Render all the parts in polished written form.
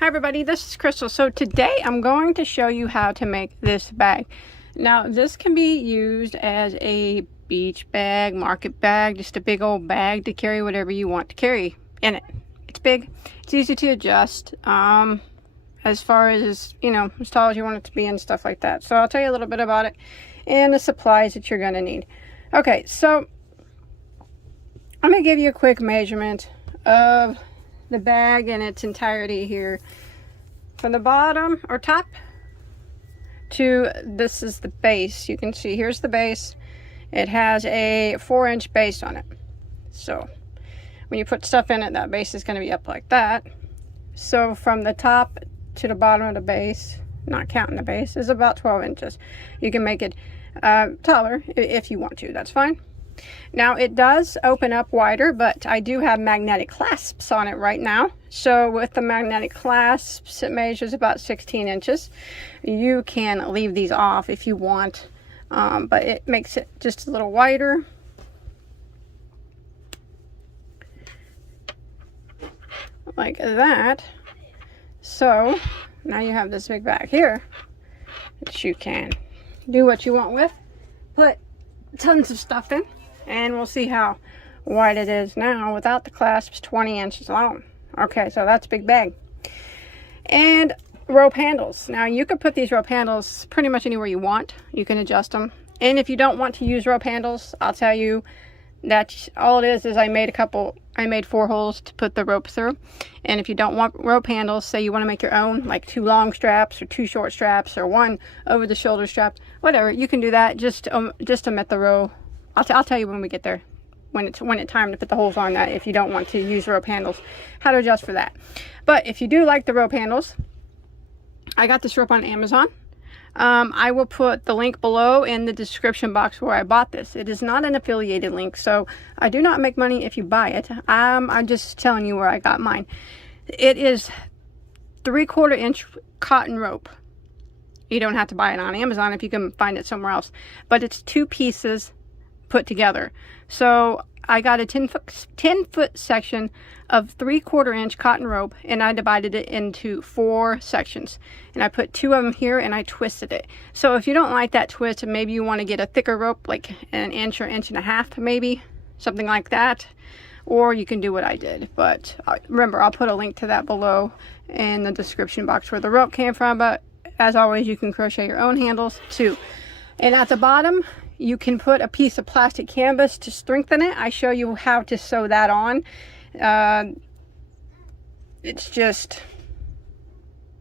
Hi everybody, this is Crystal. So today I'm going to show you how to make this bag. Now this can be used as a beach bag, market bag, just a big old bag to carry whatever you want to carry in it. It's big, it's easy to adjust as far as, you know, as tall as you want it to be and stuff like that. So I'll tell you a little bit about it and the supplies that you're going to need. Okay, so I'm going to give you a quick measurement of the bag in its entirety here, from the bottom or top to this is the base. You can see here's the base. It has a 4-inch base on it, so when you put stuff in it, that base is going to be up like that. So from the top to the bottom of the base, not counting the base, is about 12 inches. You can make it taller if you want to, that's fine. Now it does open up wider, but I do have magnetic clasps on it right now. So with the magnetic clasps, it measures about 16 inches. You can leave these off if you want, but it makes it just a little wider. Like that. So now you have this big bag here that you can do what you want with. Put tons of stuff in. And we'll see how wide it is now without the clasps, 20 inches long. Okay, so that's a big bag. And rope handles. Now you can put these rope handles pretty much anywhere you want. You can adjust them. And if you don't want to use rope handles, I'll tell you that all it is I made 4 holes to put the rope through. And if you don't want rope handles, say you want to make your own, like 2 long straps or 2 short straps or 1 over the shoulder strap, whatever, you can do that. Just omit the row. I'll tell you when we get there, when it's time to put the holes on that, if you don't want to use rope handles, how to adjust for that. But if you do like the rope handles, I got this rope on Amazon. I will put the link below in the description box where I bought this. It is not an affiliated link, so I do not make money if you buy it. I'm just telling you where I got mine. It is 3/4 inch cotton rope. You don't have to buy it on Amazon if you can find it somewhere else. But it's 2 pieces put together. So I got a 10-foot section of 3/4 inch cotton rope, and I divided it into 4 sections, and I put 2 of them here and I twisted it. So if you don't like that twist, maybe you want to get a thicker rope, like an inch or inch and a half, maybe something like that, or you can do what I did. But remember, I'll put a link to that below in the description box where the rope came from. But as always, you can crochet your own handles too. And at the bottom, you can put a piece of plastic canvas to strengthen it. I show you how to sew that on. It's just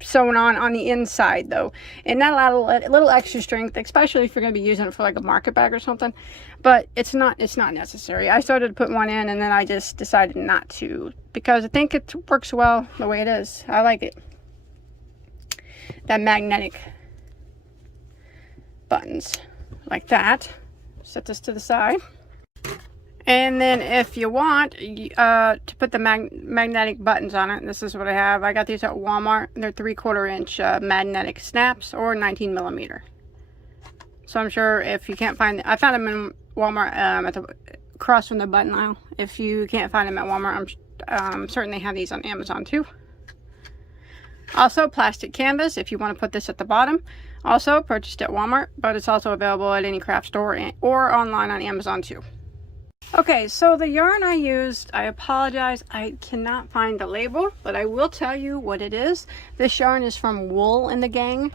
sewn on the inside though, and that allows a little extra strength, especially if you're going to be using it for like a market bag or something. But it's not necessary. I started to put one in, and then I just decided not to, because I think it works well the way it is. I like it. That magnetic buttons like that. Set this to the side, and then if you want to put the magnetic buttons on it, this is what I have. I got these at Walmart. They're 3/4 inch magnetic snaps, or 19 millimeter. So I'm sure if you can't find I found them in Walmart at the across from the button aisle. If you can't find them at Walmart, I'm certain they have these on Amazon too. Also, plastic canvas if you want to put this at the bottom. Also purchased at Walmart, but it's also available at any craft store or online on Amazon too. Okay, so the yarn I used, I apologize, I cannot find the label, but I will tell you what it is. This yarn is from Wool and the Gang.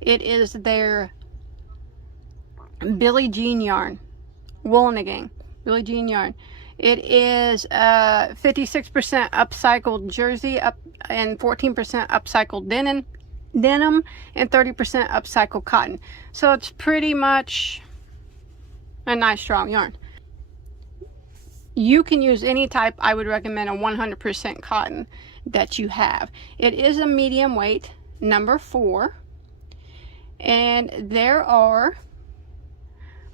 It is their Billie Jean yarn. Wool and the Gang, Billie Jean yarn. It is 56% upcycled jersey and 14% upcycled denim and 30% upcycled cotton. So it's pretty much a nice strong yarn. You can use any type. I would recommend a 100% cotton that you have. It is a medium weight, number 4, and there are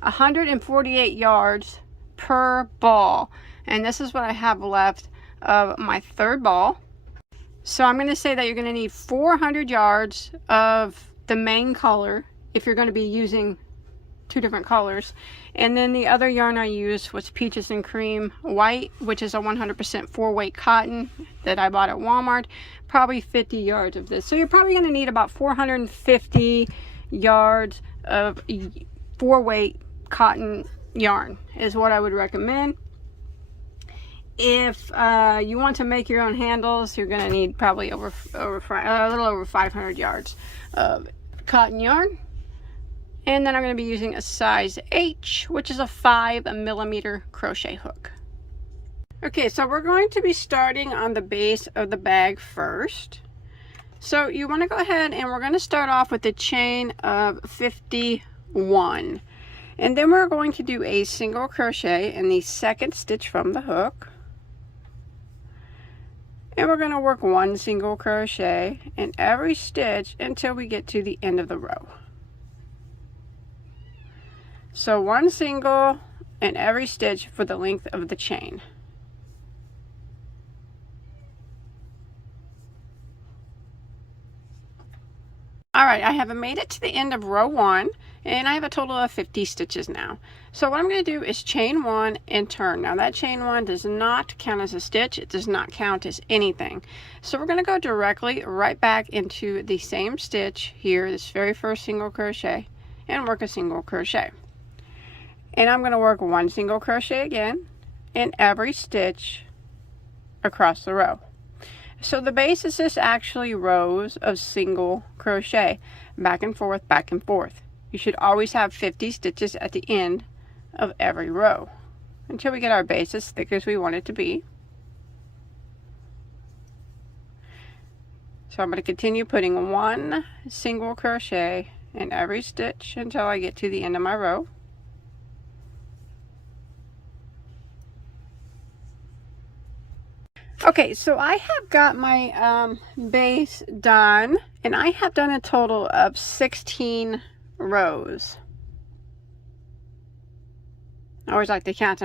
148 yards per ball, and this is what I have left of my 3rd ball. So I'm going to say that you're going to need 400 yards of the main color if you're going to be using two different colors. And then the other yarn I used was Peaches and Cream White, which is a 100% 4-weight cotton that I bought at Walmart. Probably 50 yards of this. So you're probably going to need about 450 yards of 4-weight cotton yarn is what I would recommend. If you want to make your own handles, you're going to need probably a little over 500 yards of cotton yarn. And then I'm going to be using a size H, which is a 5mm crochet hook. Okay, so we're going to be starting on the base of the bag first. So you want to go ahead and we're going to start off with a chain of 51. And then we're going to do a single crochet in the second stitch from the hook. And we're going to work 1 single crochet in every stitch until we get to the end of the row. So 1 single in every stitch for the length of the chain. Alright, I have made it to the end of row 1, and I have a total of 50 stitches now. So what I'm going to do is chain 1 and turn. Now that chain 1 does not count as a stitch, it does not count as anything. So we're going to go directly right back into the same stitch here, this very first single crochet, and work a single crochet. And I'm going to work 1 single crochet again in every stitch across the row. So the base is just actually rows of single crochet, back and forth, back and forth. You should always have 50 stitches at the end of every row until we get our base as thick as we want it to be. So I'm going to continue putting 1 single crochet in every stitch until I get to the end of my row. Okay, so I have got my base done, and I have done a total of 16 rows. I always like to count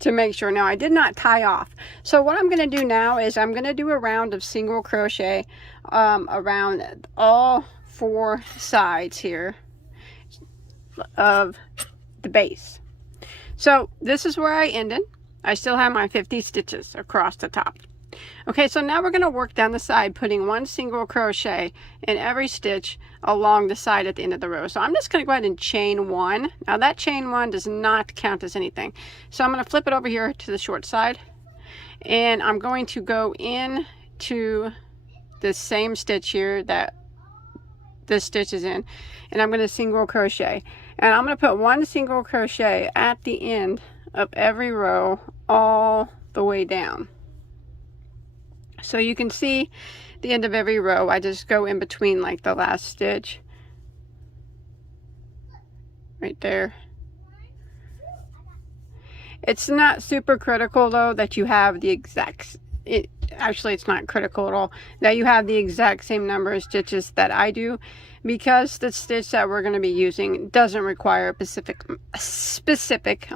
to make sure. Now, I did not tie off. So what I'm going to do now is I'm going to do a round of single crochet around all 4 sides here of the base. So this is where I ended. I still have my 50 stitches across the top. Okay, so now we're going to work down the side, putting 1 single crochet in every stitch along the side at the end of the row. So I'm just going to go ahead and chain 1. Now that chain 1 does not count as anything. So I'm going to flip it over here to the short side, and I'm going to go in to the same stitch here that this stitch is in, and I'm going to single crochet, and I'm going to put 1 single crochet at the end of every row all the way down. So you can see the end of every row. I just go in between like the last stitch right there. It's not super critical though that you have the exact, actually it's not critical at all that you have the exact same number of stitches that I do, because the stitch that we're going to be using doesn't require a specific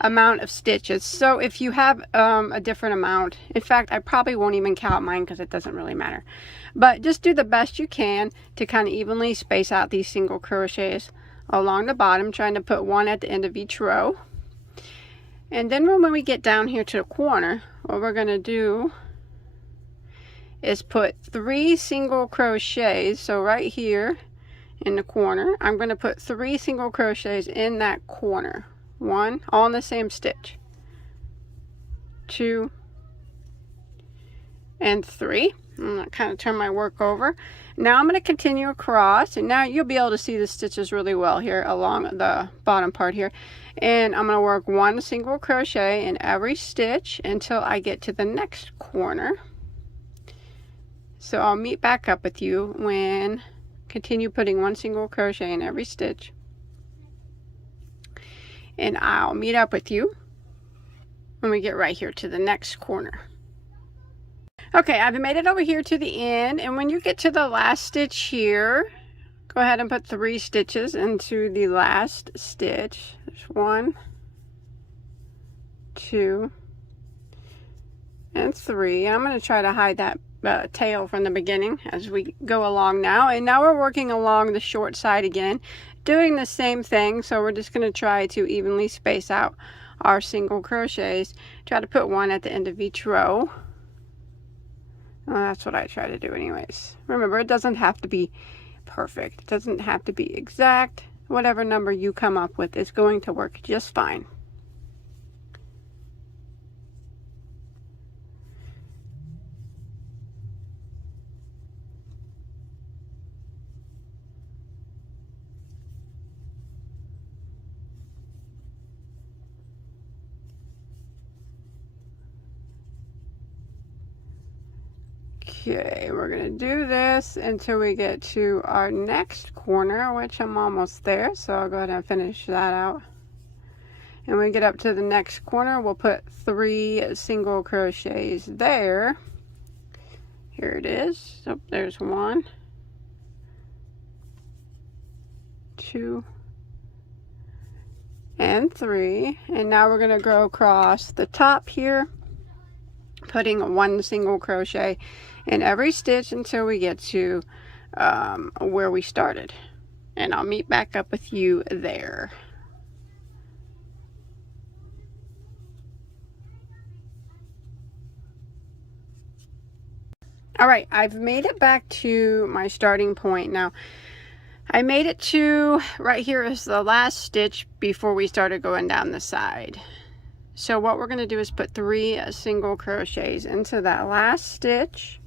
amount of stitches. So if you have a different amount, in fact I probably won't even count mine because it doesn't really matter, but just do the best you can to kind of evenly space out these single crochets along the bottom, trying to put 1 at the end of each row. And then when we get down here to the corner, what we're going to do is put 3 single crochets. So right here in the corner, I'm going to put 3 single crochets in that corner. 1, all in the same stitch. 2 and 3. I'm going to kind of turn my work over. Now I'm going to continue across, and now you'll be able to see the stitches really well here along the bottom part here. And I'm going to work 1 single crochet in every stitch until I get to the next corner. So I'll meet back up with you when continue putting 1 single crochet in every stitch. And I'll meet up with you when we get right here to the next corner. Okay, I've made it over here to the end, and when you get to the last stitch here, go ahead and put 3 stitches into the last stitch. There's 1, 2, and 3. I'm going to try to hide that tail from the beginning as we go along now. And now we're working along the short side again, doing the same thing. So we're just going to try to evenly space out our single crochets. Try to put one at the end of each row. Well, that's what I try to do anyways. Remember, it doesn't have to be perfect. It doesn't have to be exact. Whatever number you come up with is going to work just fine. Okay, we're going to do this until we get to our next corner, which I'm almost there, so I'll go ahead and finish that out. And when we get up to the next corner, we'll put 3 single crochets there. Here it is. So there's 1, 2, and 3. And now we're going to go across the top here, putting 1 single crochet in every stitch until we get to where we started. And I'll meet back up with you there. All right, I've made it back to my starting point. Now, I made it to right here is the last stitch before we started going down the side. So what we're going to do is put 3 single crochets into that last stitch,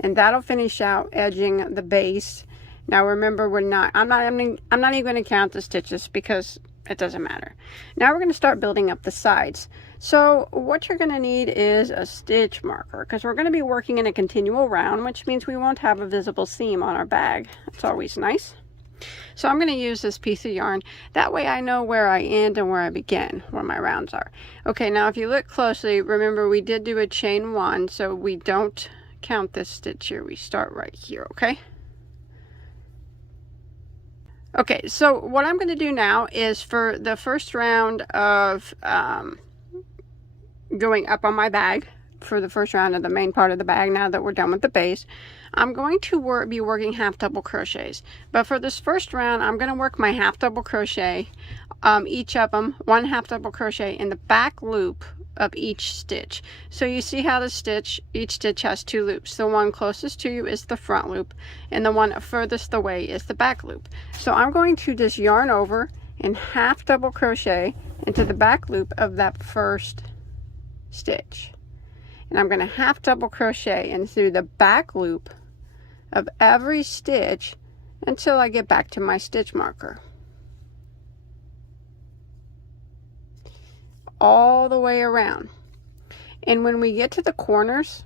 and that'll finish out edging the base. Now remember, I'm not even going to count the stitches because it doesn't matter. Now we're going to start building up the sides. So what you're going to need is a stitch marker, because we're going to be working in a continual round, which means we won't have a visible seam on our bag. That's always nice. So I'm going to use this piece of yarn. That way I know where I end and where I begin, where my rounds are. Okay, now if you look closely, remember we did do a chain 1, so we don't count this stitch here. We start right here, okay? Okay, so what I'm going to do now is for the first round of going up on my bag, for the first round of the main part of the bag, now that we're done with the base, I'm going to be working half double crochets. But for this first round, I'm going to work my half double crochet, each of them 1 half double crochet in the back loop of each stitch. So you see how each stitch has 2 loops. The one closest to you is the front loop, and the one furthest away is the back loop. So I'm going to just yarn over and half double crochet into the back loop of that first stitch. And I'm going to half double crochet into the back loop of every stitch until I get back to my stitch marker. All the way around. And when we get to the corners,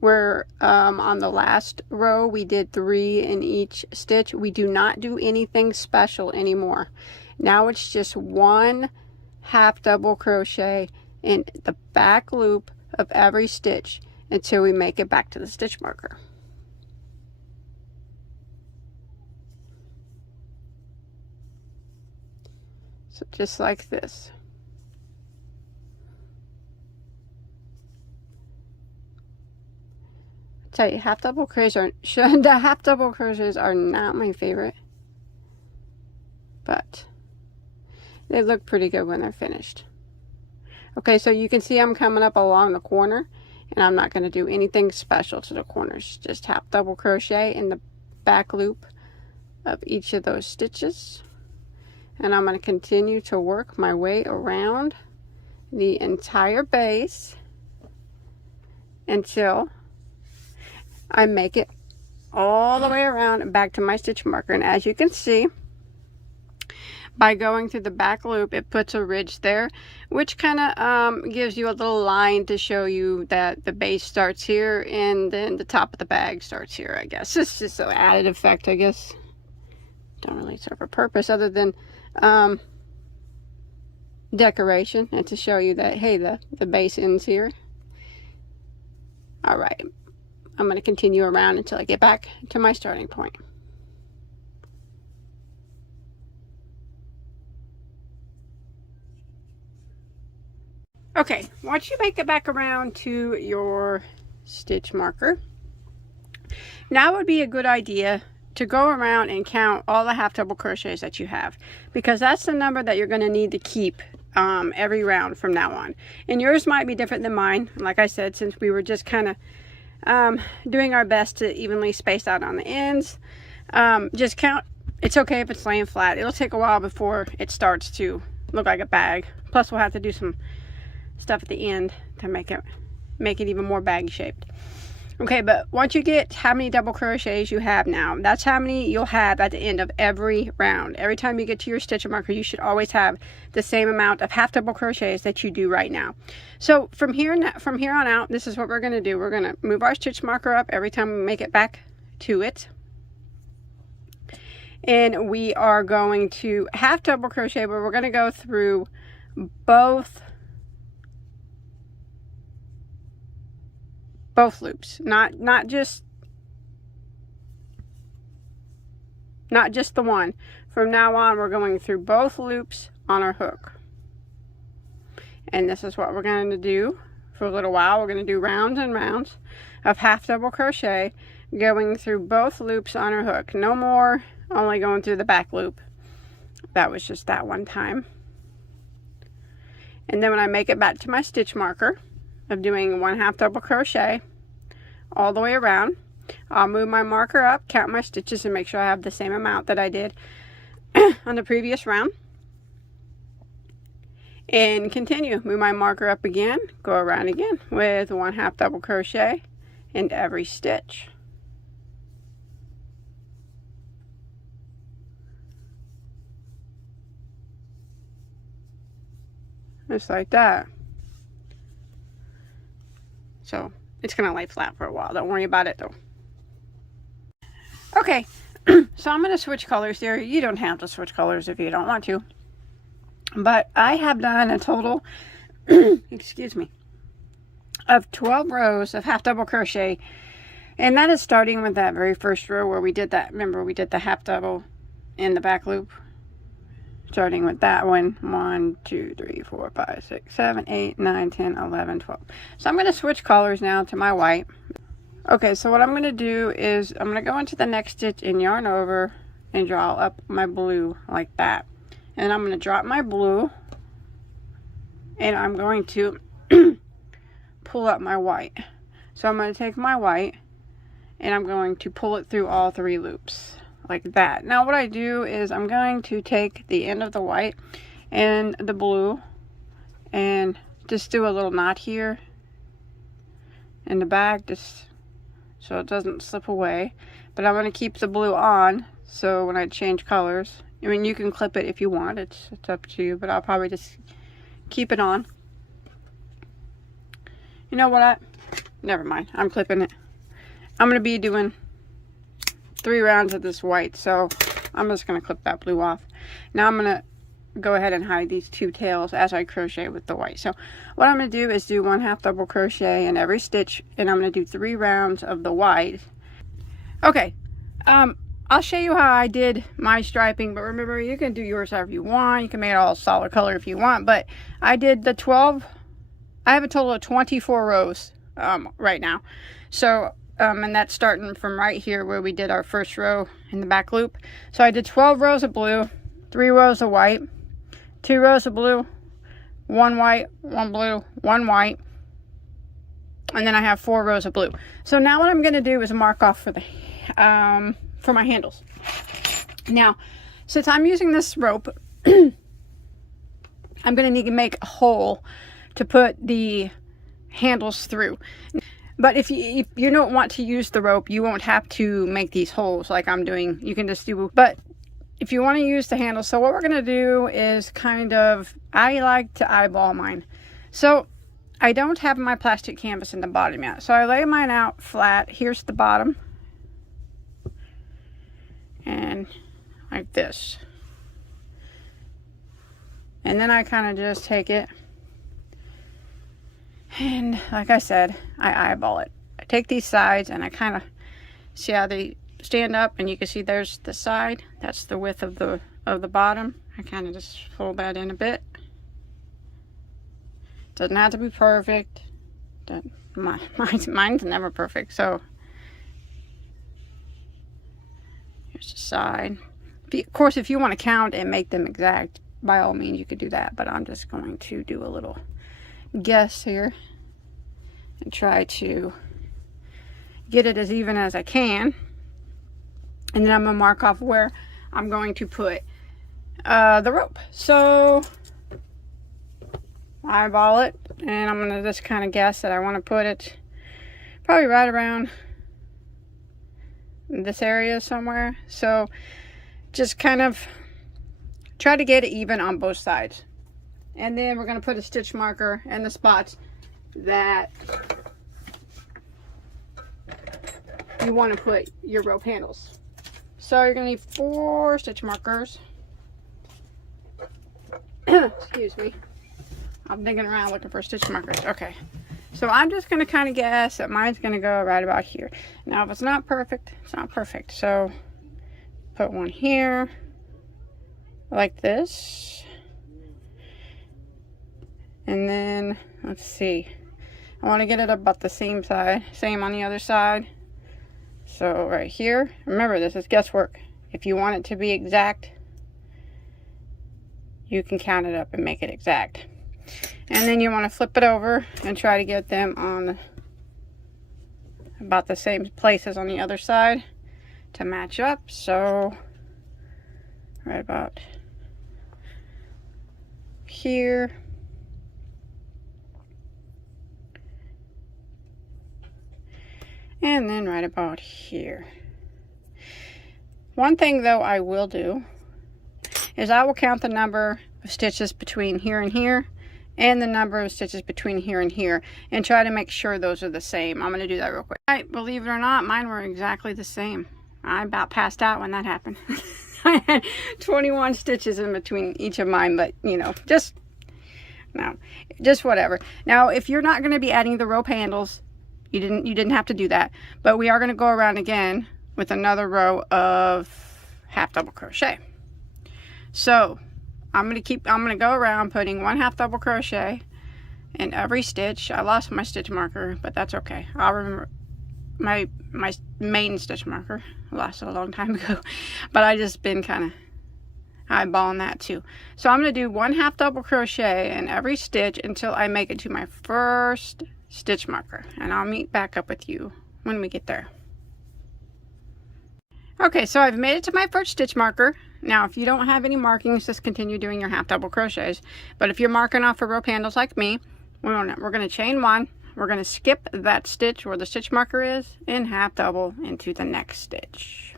where on the last row we did 3 in each stitch, we do not do anything special anymore. Now it's just 1 half double crochet in the back loop of every stitch until we make it back to the stitch marker. So just like this. I tell you, half double crochets are not my favorite, but they look pretty good when they're finished. Okay, so you can see I'm coming up along the corner, and I'm not going to do anything special to the corners. Just half double crochet in the back loop of each of those stitches. And I'm going to continue to work my way around the entire base until I make it all the way around and back to my stitch marker. And as you can see, by going through the back loop, it puts a ridge there, which kind of gives you a little line to show you that the base starts here and then the top of the bag starts here, I guess. It's just an added effect, I guess. Don't really serve a purpose other than decoration and to show you that, hey, the base ends here. All right, I'm going to continue around until I get back to my starting point. Okay, once you make it back around to your stitch marker. Now would be a good idea to go around and count all the half double crochets that you have, because that's the number that you're going to need to keep every round from now on. And yours might be different than mine, like I said, since we were just kind of doing our best to evenly space out on the ends. Just count. It's okay if it's laying flat. It'll take a while before it starts to look like a bag. Plus we'll have to do some stuff at the end to make it even more bag shaped. Okay, but once you get how many double crochets you have now, that's how many you'll have at the end of every round. Every time you get to your stitch marker, you should always have the same amount of half double crochets that you do right now. So from here on out, this is what we're going to do. We're going to move our stitch marker up every time we make it back to it. And we are going to half double crochet, but we're going to go through both loops, not just the one. From now on, we're going through both loops on our hook. And this is what we're going to do for a little while. We're going to do rounds and rounds of half double crochet going through both loops on our hook. No more only going through the back loop. That was just that one time. And then when I make it back to my stitch marker of doing 1 half double crochet all the way around, I'll move my marker up, count my stitches, and make sure I have the same amount that I did on the previous round. And continue. Move my marker up again, go around again with 1 half double crochet in every stitch. Just like that. So it's gonna lay flat for a while. Don't worry about it though. Okay, so I'm gonna switch colors there. You don't have to switch colors if you don't want to. But I have done a total, excuse me, of 12 rows of half double crochet. And that is starting with that very first row where we did that. Remember, we did the half double in the back loop. Starting with that one. 1, 2, 3, 4, 5, 6, 7, 8, 9, 10, 11, 12. So I'm going to switch colors now to my white. Okay, so what I'm going to do is I'm going to go into the next stitch and yarn over and draw up my blue like that. And I'm going to drop my blue and I'm going to pull up my white. So I'm going to take my white and I'm going to pull it through all 3 loops. Like that. Now what I do is I'm going to take the end of the white and the blue and just do a little knot here in the back, just so it doesn't slip away. But I'm going to keep the blue on, so when I change colors, I mean, you can clip it if you want, it's up to you, but I'll probably just keep it on. You know what, never mind, I'm clipping it. I'm going to be doing 3 rounds of this white, so I'm just going to clip that blue off. Now I'm going to go ahead and hide these 2 tails as I crochet with the white. So what I'm going to do is do 1 half double crochet in every stitch, and I'm going to do 3 rounds of the white. Okay, I'll show you how I did my striping, but remember, you can do yours however you want. You can make it all solid color if you want, but I did the 12. I have a total of 24 rows right now. So and that's starting from right here where we did our first row in the back loop. So I did 12 rows of blue, 3 rows of white, 2 rows of blue, 1 white, 1 blue, 1 white, and then I have 4 rows of blue. So now what I'm going to do is mark off for my handles. Now, since I'm using this rope, I'm going to need to make a hole to put the handles through. But if you don't want to use the rope, you won't have to make these holes like I'm doing. You can just do, but if you want to use the handle, so what we're going to do is kind of, I like to eyeball mine. So I don't have my plastic canvas in the bottom yet. So I lay mine out flat. Here's the bottom. And like this. And then I kind of just take it. And like I said, I eyeball it. I take these sides and I kind of see how they stand up, and you can see there's the side. That's the width of the bottom. I kind of just fold that in a bit. Doesn't have to be perfect. that mine's never perfect. So here's the side. Of course, if you want to count and make them exact, by all means you could do that, but I'm just going to do a little guess here and try to get it as even as I can. And then I'm going to mark off where I'm going to put the rope. So eyeball it, and I'm going to just kind of guess that I want to put it probably right around this area somewhere. So just kind of try to get it even on both sides. And then we're going to put a stitch marker in the spots that you want to put your rope handles. So you're going to need 4 stitch markers. Excuse me. I'm digging around looking for stitch markers. Okay. So I'm just going to kind of guess that mine's going to go right about here. Now if it's not perfect, it's not perfect. So put one here like this. And then let's see. I want to get it about the same side. Same on the other side. So right here, remember this is guesswork. If you want it to be exact, you can count it up and make it exact. And then you want to flip it over and try to get them on about the same places on the other side to match up. So right about here. And then right about here. One thing though I will do is I will count the number of stitches between here and here and the number of stitches between here and here and try to make sure those are the same. I'm going to do that real quick. Believe it or not, mine were exactly the same. I about passed out when that happened. I had 21 stitches in between each of mine, but you know, just whatever. Now, if you're not going to be adding the rope handles, you didn't have to do that, but we are going to go around again with another row of half double crochet. So I'm going to go around putting 1 half double crochet in every stitch. I lost my stitch marker, but that's okay. I'll remember my main stitch marker. I lost it a long time ago, but I just been kind of eyeballing that too. So I'm going to do 1 half double crochet in every stitch until I make it to my first stitch marker, and I'll meet back up with you when we get there. Okay, so I've made it to my first stitch marker. Now if you don't have any markings, just continue doing your half double crochets, but if you're marking off for rope handles like me, we're going to chain 1, we're going to skip that stitch where the stitch marker is and half double into the next stitch,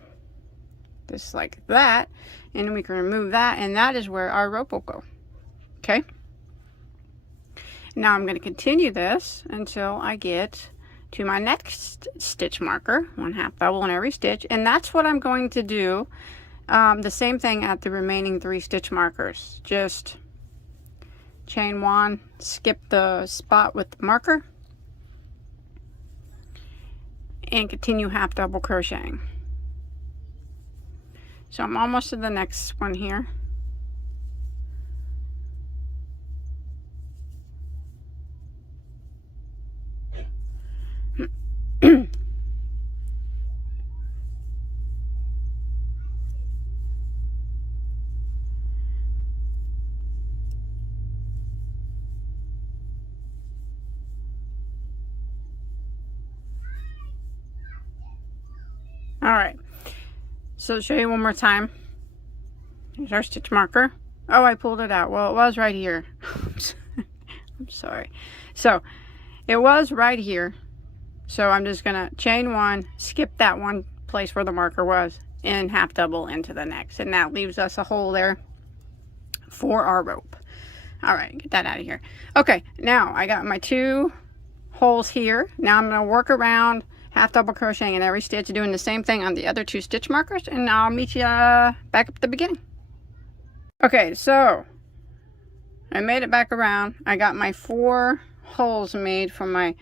just like that, and we can remove that, and that is where our rope will go. Okay, now I'm going to continue this until I get to my next stitch marker, 1 half double in every stitch, and that's what I'm going to do. The same thing at the remaining 3 stitch markers. Just chain 1, skip the spot with the marker, and continue half double crocheting. So I'm almost to the next one here. Alright, so to show you one more time, here's our stitch marker. Oh, I pulled it out. Well, it was right here. I'm sorry. So it was right here. So I'm just gonna chain 1, skip that one place where the marker was, and half double into the next, and that leaves us a hole there for our rope. All right, get that out of here. Okay, now I got my 2 holes here. Now I'm gonna work around half double crocheting in every stitch, doing the same thing on the other 2 stitch markers, and I'll meet you back up at the beginning. Okay, so I made it back around. I got my 4 holes made for my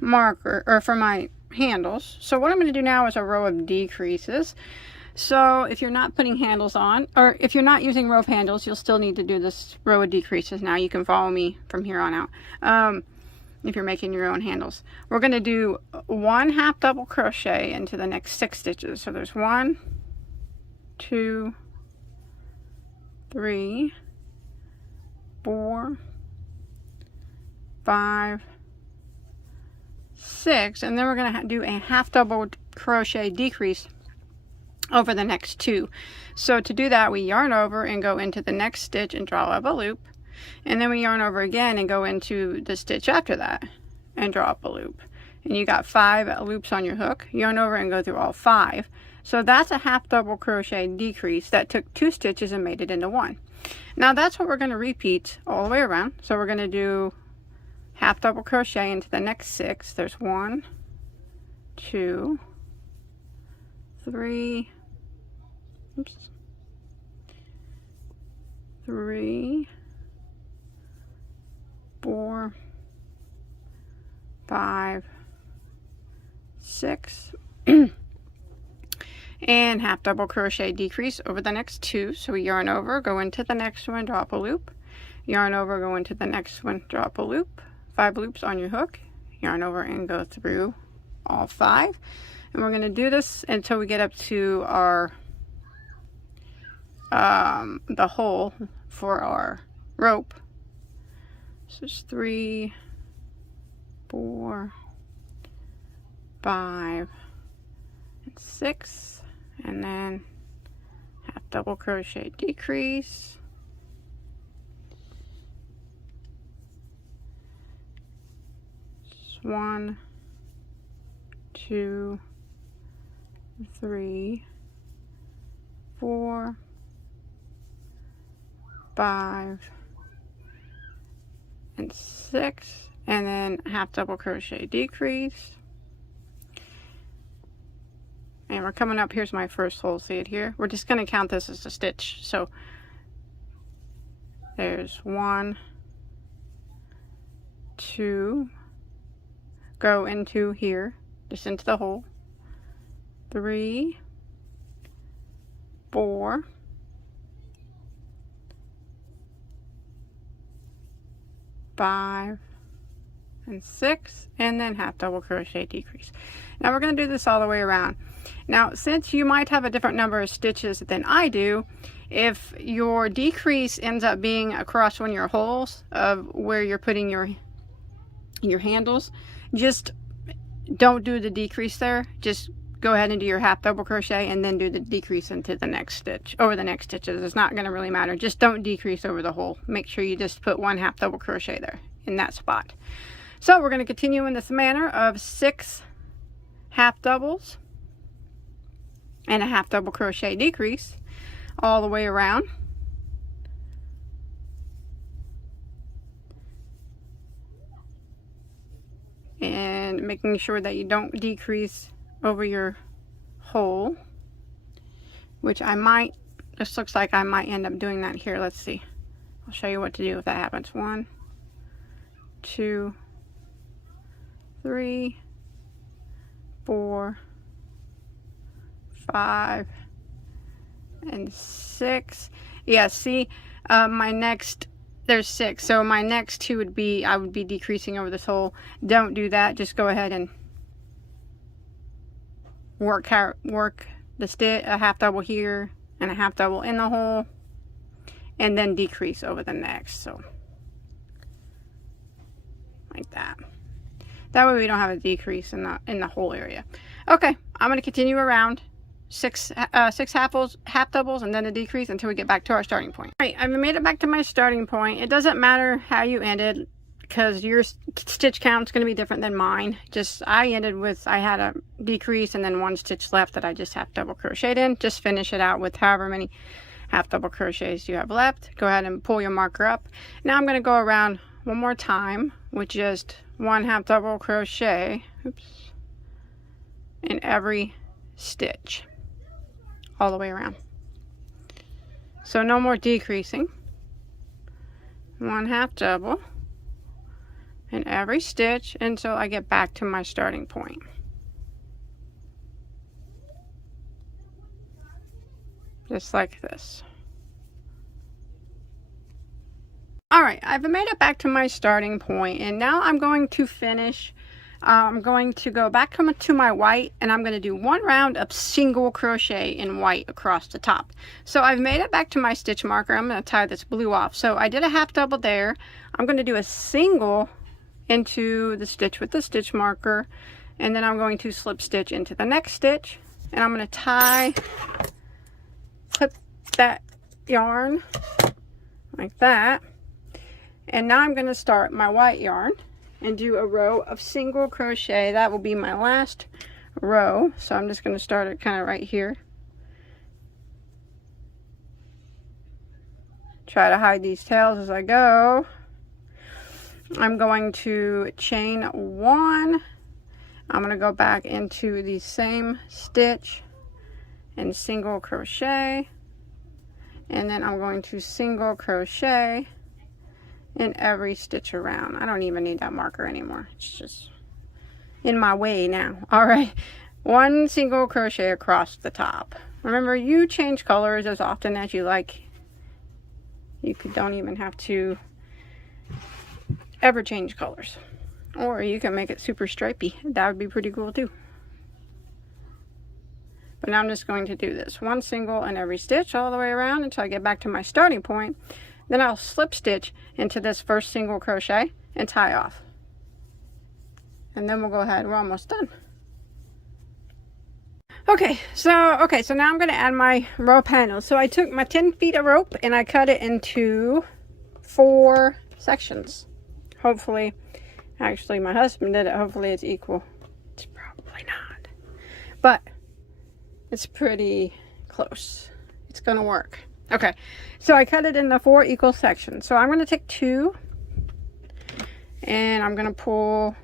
marker, or for my handles. So what I'm going to do now is a row of decreases. So if you're not putting handles on, or if you're not using rope handles, you'll still need to do this row of decreases. Now you can follow me from here on out. if you're making your own handles. We're going to do 1 half double crochet into the next 6 stitches. So there's 1, 2, 3, 4, 5, 6, and then we're going to do a half double crochet decrease over the next 2. So to do that, we yarn over and go into the next stitch and draw up a loop, and then we yarn over again and go into the stitch after that and draw up a loop, and you got 5 loops on your hook. Yarn over and go through all 5. So that's a half double crochet decrease that took 2 stitches and made it into 1. Now that's what we're going to repeat all the way around. So we're going to do half double crochet into the next 6. There's 1, 2, 3, 3, 4, 5, 6, and half double crochet decrease over the next 2. So we yarn over, go into the next one, drop a loop, yarn over, go into the next one, drop a loop, 5 loops on your hook, yarn over and go through all 5. And we're going to do this until we get up to our the hole for our rope. So it's 3, 4, 5, and 6, and then half double crochet decrease, 1, 2, 3, 4, 5, and 6, and then half double crochet decrease. And we're coming up, here's my first hole, see it here? We're just going to count this as a stitch. So there's 1, 2, go into here, just into the hole, 3, 4, 5, and 6, and then half double crochet decrease. Now we're going to do this all the way around. Now since you might have a different number of stitches than I do, if your decrease ends up being across one of your holes of where you're putting your handles, just don't do the decrease there. Just go ahead and do your half double crochet and then do the decrease into the next stitch, over the next stitches. It's not going to really matter. Just don't decrease over the hole. Make sure you just put 1 half double crochet there in that spot. So we're going to continue in this manner of 6 half doubles and a half double crochet decrease all the way around. And making sure that you don't decrease over your hole, which I might, this looks like I might end up doing that here. Let's see. I'll show you what to do if that happens. 1, 2, 3, 4, 5, and 6. Yeah, see, my next, there's 6, so my next 2 would be, I would be decreasing over this hole. Don't do that. Just go ahead and work the stitch, a half double here and a half double in the hole, and then decrease over the next. So like that. That way we don't have a decrease in the whole area. Okay, I'm going to continue around 6 half doubles and then a decrease until we get back to our starting point. All right, I've made it back to my starting point. It doesn't matter how you ended, because your stitch count is going to be different than mine. Just, I ended with, I had a decrease and then 1 stitch left that I just half double crocheted in. Just finish it out with however many half double crochets you have left. Go ahead and pull your marker up. Now I'm going to go around one more time with just 1 half double crochet, oops, in every stitch all the way around. So no more decreasing. 1 half double in every stitch until I get back to my starting point. Just like this. All right, I've made it back to my starting point, and now I'm going to finish. I'm going to go back to my white, and I'm going to do one round of single crochet in white across the top. So I've made it back to my stitch marker. I'm going to tie this blue off. So I did a half double there. I'm going to do a single into the stitch with the stitch marker, and then I'm going to slip stitch into the next stitch, and I'm going to clip that yarn like that. And now I'm going to start my white yarn and do a row of single crochet. That will be my last row. So I'm just going to start it kind of right here. Try to hide these tails as I go. I'm going to chain one. I'm going to go back into the same stitch and single crochet. And then I'm going to single crochet in every stitch around. I don't even need that marker anymore. It's just in my way now. All right, one single crochet across the top. Remember, you change colors as often as you like. You don't even have to ever change colors. Or you can make it super stripy. That would be pretty cool too. But now I'm just going to do this one single in every stitch all the way around until I get back to my starting point. Then I'll slip stitch into this first single crochet and tie off. And then we'll go ahead. We're almost done. Okay, so now I'm going to add my rope handle. So I took my 10 feet of rope and I cut it into 4 sections. Hopefully, actually my husband did it. Hopefully it's equal. It's probably not. But it's pretty close. It's going to work. Okay, so I cut it into 4 equal sections. So I'm going to take 2 and I'm going to pull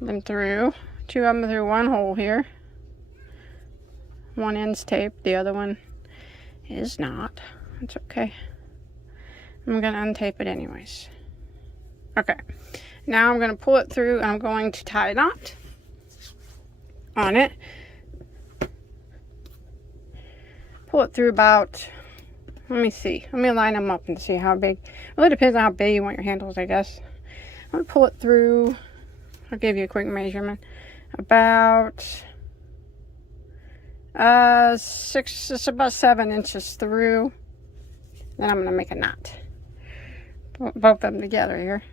them through. 2 of them through one hole here. One end's taped, the other one is not. It's okay. I'm going to untape it anyways. Okay, now I'm going to pull it through and I'm going to tie a knot on it. Pull it through about, let me see. Let me line them up and see how big. It really depends on how big you want your handles, I guess. I'm going to pull it through. I'll give you a quick measurement. About it's about 7 inches through. Then I'm going to make a knot. Put both of them together here.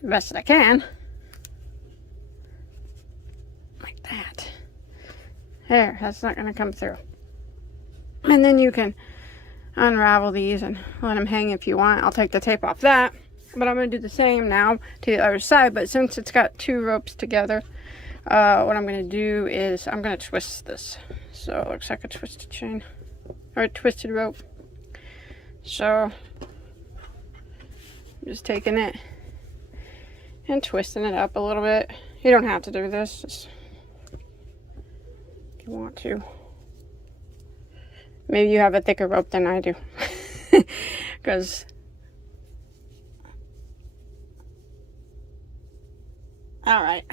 The best that I can. Like that. There, that's not going to come through. And then you can unravel these and let them hang if you want. I'll take the tape off that. But I'm going to do the same now to the other side. But since it's got 2 ropes together, what I'm going to do is I'm going to twist this. So it looks like a twisted chain. Or a twisted rope. So I'm just taking it and twisting it up a little bit. You don't have to do this. Just if you want to. Maybe you have a thicker rope than I do. Because alright.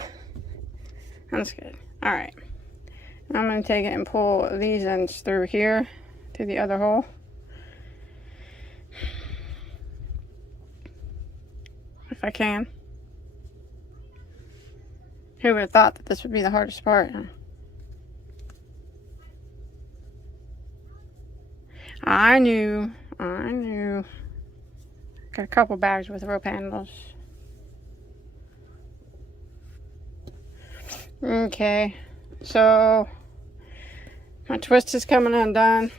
That's good. Alright. I'm going to take it and pull these ends through here to the other hole. If I can. Who would have thought that this would be the hardest part? Huh? I knew. Got a couple bags with rope handles. Okay, so my twist is coming undone.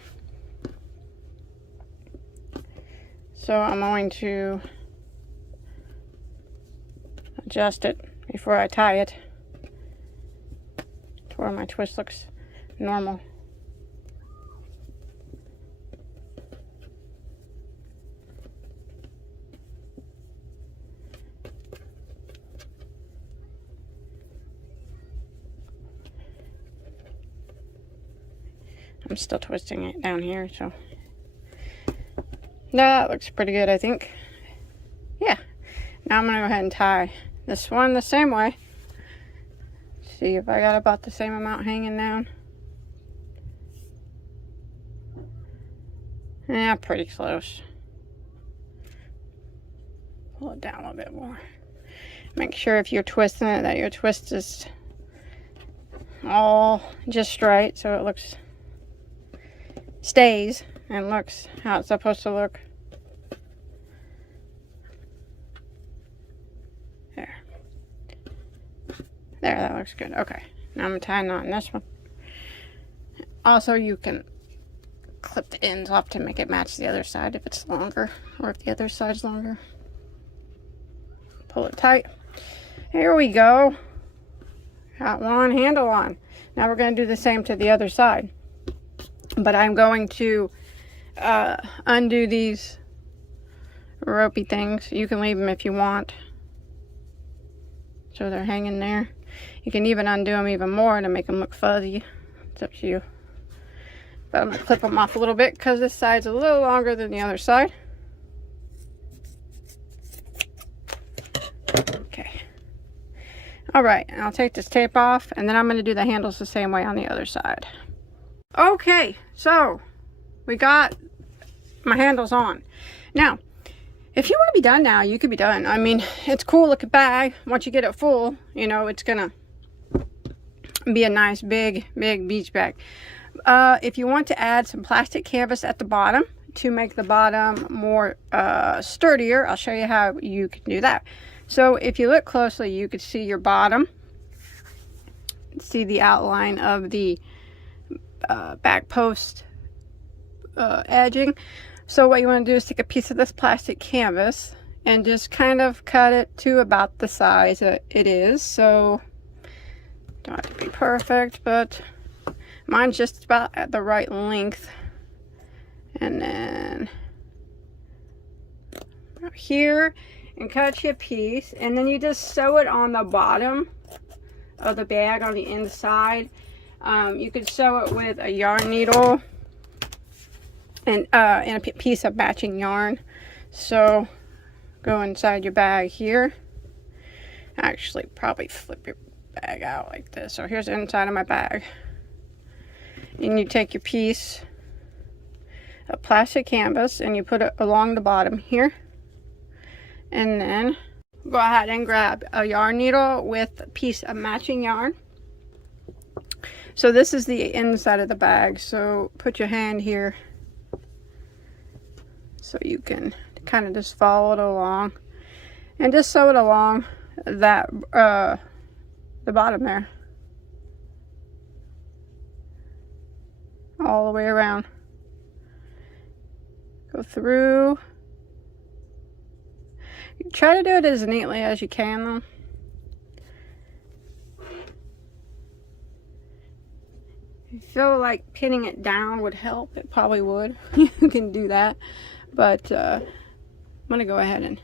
So I'm going to adjust it before I tie it to where my twist looks normal. I'm still twisting it down here, so that looks pretty good, I think. Yeah. Now I'm going to go ahead and tie this one the same way. See if I got about the same amount hanging down. Yeah, pretty close. Pull it down a little bit more. Make sure if you're twisting it that your twist is all just right, so it looks, stays and looks how it's supposed to look. There. There, that looks good. Okay, now I'm tying on this one. Also, you can clip the ends off to make it match the other side if it's longer, or if the other side's longer. Pull it tight. Here we go. Got one handle on. Now we're going to do the same to the other side. But I'm going to undo these ropey things. You can leave them if you want, so they're hanging there. You can even undo them even more to make them look fuzzy. It's up to you. But I'm going to clip them off a little bit because this side's a little longer than the other side. Okay. Alright, and I'll take this tape off, and then I'm going to do the handles the same way on the other side. Okay, so we got my handles on. Now, if you want to be done now, you could be done. I mean, it's cool looking bag. Once you get it full, you know, it's going to be a nice big beach bag. If you want to add some plastic canvas at the bottom to make the bottom more sturdier, I'll show you how you can do that. So if you look closely, you could see your bottom, see the outline of the back post edging. So what you want to do is take a piece of this plastic canvas and just kind of cut it to about the size that it is. So don't have to be perfect, but mine's just about at the right length. And then up here, and cut you a piece, and then you just sew it on the bottom of the bag on the inside. You could sew it with a yarn needle and a piece of matching yarn. So go inside your bag here. Actually, probably flip your bag out like this. So here's the inside of my bag. And you take your piece of plastic canvas and you put it along the bottom here. And then go ahead and grab a yarn needle with a piece of matching yarn. So this is the inside of the bag. So put your hand here so you can kind of just follow it along. And just sew it along that the bottom there. All the way around. Go through. Try to do it as neatly as you can though. If you feel like pinning it down would help, it probably would. You can do that. But I'm going to go ahead and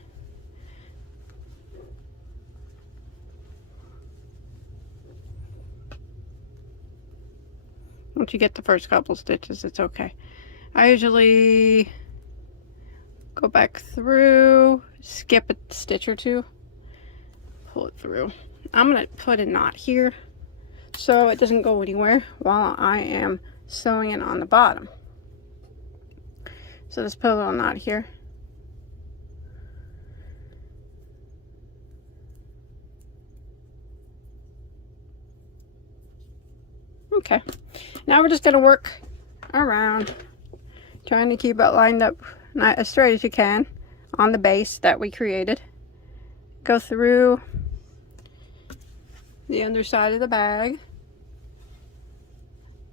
once you get the first couple stitches, it's okay. I usually go back through, skip a stitch or two, pull it through. I'm going to put a knot here so it doesn't go anywhere while I am sewing it on the bottom. So just put a little knot here. Okay, now we're just going to work around, trying to keep it lined up not as straight as you can on the base that we created. Go through the underside of the bag,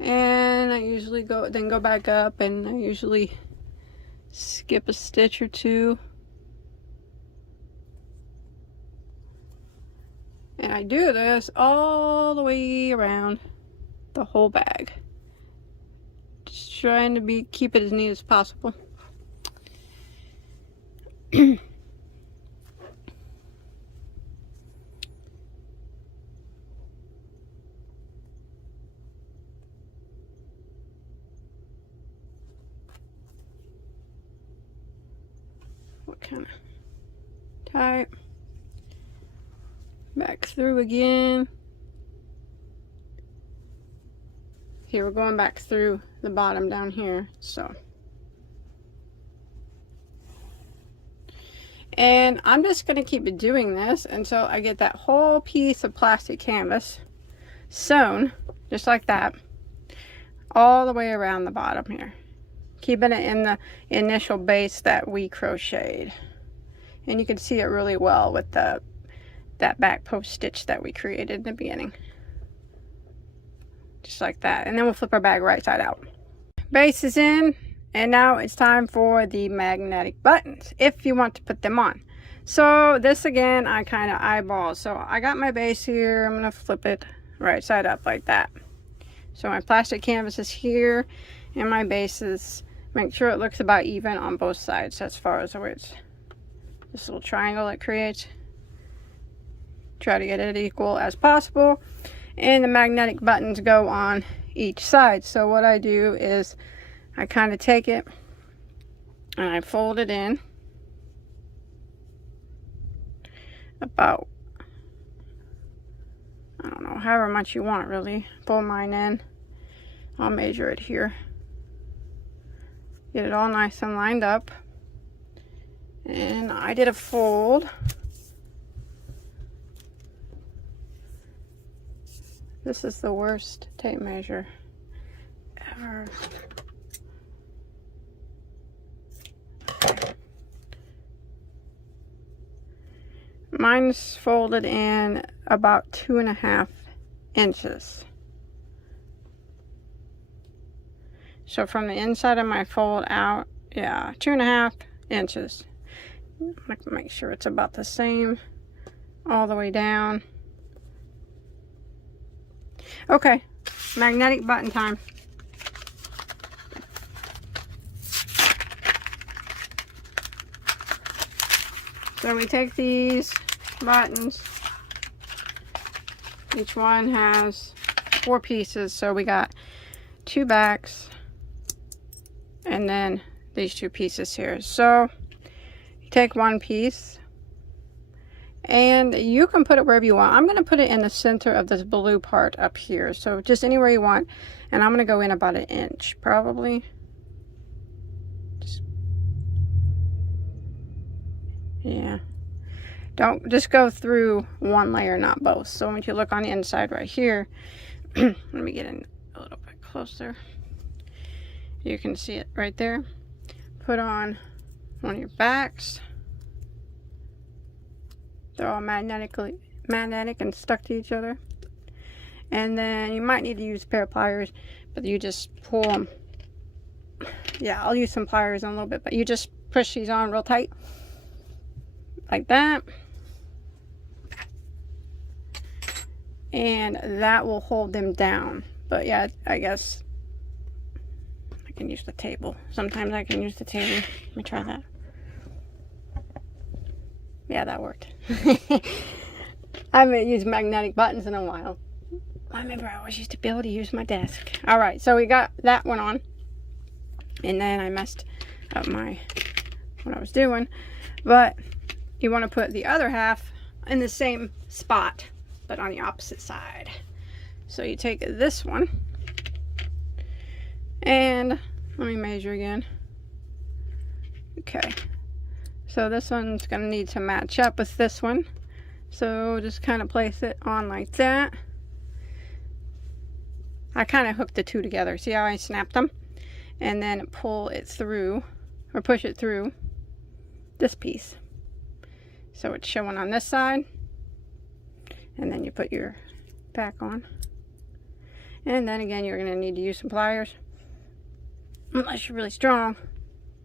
and I usually go back up, and I usually skip a stitch or two, and I do this all the way around the whole bag, just trying to keep it as neat as possible. What kind of tight, back through again. Here we're going back through the bottom down here, so And I'm just going to keep doing this until I get that whole piece of plastic canvas sewn, just like that, all the way around the bottom here, keeping it in the initial base that we crocheted. And you can see it really well with that back post stitch that we created in the beginning, just like that. And then we'll flip our bag right side out. Base is in, and now it's time for the magnetic buttons, if you want to put them on. So this again, I kind of eyeball. So I got my base here. I'm going to flip it right side up like that. So my plastic canvas is here, and my base is, make sure it looks about even on both sides as far as where it's this little triangle it creates. Try to get it equal as possible. And the magnetic buttons go on each side. So what I do is I kind of take it and I fold it in about, I don't know, however much you want really. Fold mine in. I'll measure it here. Get it all nice and lined up. And I did a fold. This is the worst tape measure ever. Mine's folded in about 2.5 inches. So from the inside of my fold out, yeah, 2.5 inches. I'm going to make sure it's about the same all the way down. Okay, magnetic button time. So we take these buttons. Each one has 4 pieces, so we got 2 backs and then these 2 pieces here. So you take one piece and you can put it wherever you want. I'm going to put it in the center of this blue part up here, so just anywhere you want. And I'm going to go in about 1 inch probably. Yeah, don't just go through one layer, not both. So when you look on the inside right here, let me get in a little bit closer. You can see it right there. Put on one of your backs. They're all magnetic and stuck to each other. And then you might need to use a pair of pliers, but you just pull them. Yeah, I'll use some pliers in a little bit, but you just push these on real tight. Like that. And that will hold them down. But yeah, I guess I can use the table. Sometimes I can use the table. Let me try that. Yeah, that worked. I haven't used magnetic buttons in a while. I remember I always used to be able to use my desk. Alright, so we got that one on. And then I messed up what I was doing. But you want to put the other half in the same spot, but on the opposite side. So you take this one, and let me measure again. Okay, so this one's going to need to match up with this one. So just kind of place it on like that. I kind of hooked the two together. See how I snapped them? And then pull it through, or push it through this piece. So it's showing on this side, and then you put your back on. And then again, you're going to need to use some pliers, unless you're really strong.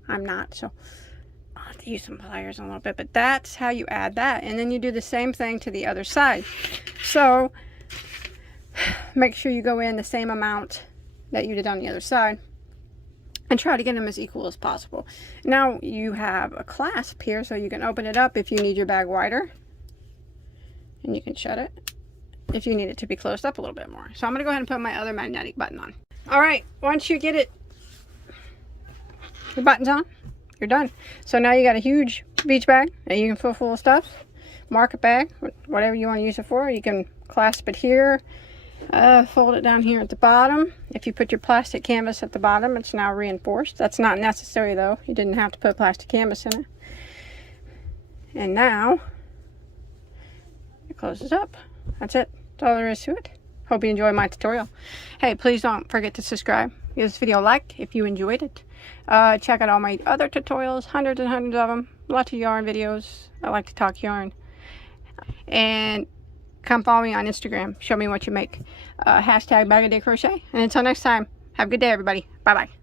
I'm not, so I'll have to use some pliers in a little bit. But that's how you add that, and then you do the same thing to the other side. So make sure you go in the same amount that you did on the other side, and try to get them as equal as possible. Now you have a clasp here, so you can open it up if you need your bag wider. And you can shut it if you need it to be closed up a little bit more. So I'm going to go ahead and put my other magnetic button on. Alright, once you get the buttons on, you're done. So now you got a huge beach bag that you can fill full of stuff. Market bag, whatever you want to use it for. You can clasp it here. Fold it down here at the bottom. If you put your plastic canvas at the bottom, it's now reinforced. That's not necessary though. You didn't have to put plastic canvas in it. And now it closes up. That's it. That's all there is to it. Hope you enjoyed my tutorial. Hey, please don't forget to subscribe. Give this video a like if you enjoyed it. Check out all my other tutorials, hundreds and hundreds of them. Lots of yarn videos. I like to talk yarn. And come follow me on Instagram. Show me what you make. Hashtag Bagoday Crochet. And until next time, have a good day, everybody. Bye-bye.